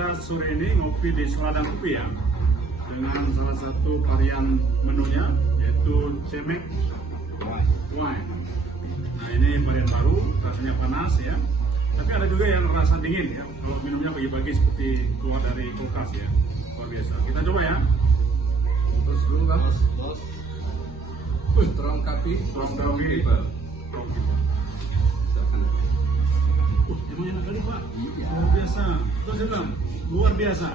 kita sore ini ngopi di Seladang Kopi ya, dengan salah satu varian menunya yaitu Cemek Wine. Nah ini varian baru, rasanya panas ya, tapi ada juga yang rasa dingin ya. Kalau minumnya pagi-pagi seperti keluar dari kulkas ya, luar biasa. Kita coba ya. Terus dulu kan? Strong coffee. Emang enak kali Pak, luar biasa. Terus saya bilang, luar biasa.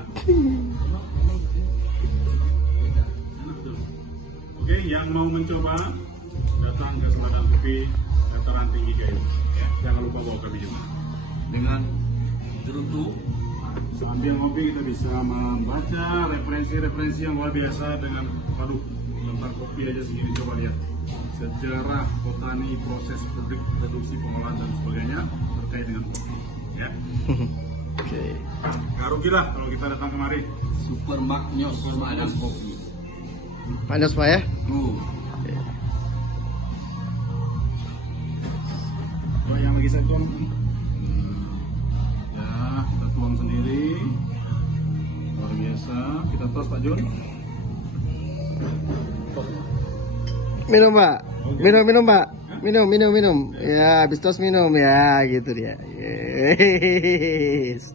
Enak tuh. Oke, yang mau mencoba datang ke Seladang Kopi, dataran tinggi Gayo. Ya, jangan lupa bawa kami juga. Dengan jerutu. Sambil ngopi kita bisa membaca referensi-referensi yang luar biasa dengan, waduh, lembar kopi aja segini, coba lihat. Sejarah botani, proses produksi, pengolahan dan sebagainya terkait dengan kopi. Ya. Oke. Gak rugi lah kalau kita datang kemari. Super Magnos Seladang Kopi. Panas Pak ya? Coba yang lagi saya tuang. Ya, kita tuang sendiri. Luar biasa. Kita tos Pak Jun. Minum Pak. Oke. Minum Pak. Minum. Ya, habis tos minum ya, gitu dia. Yes.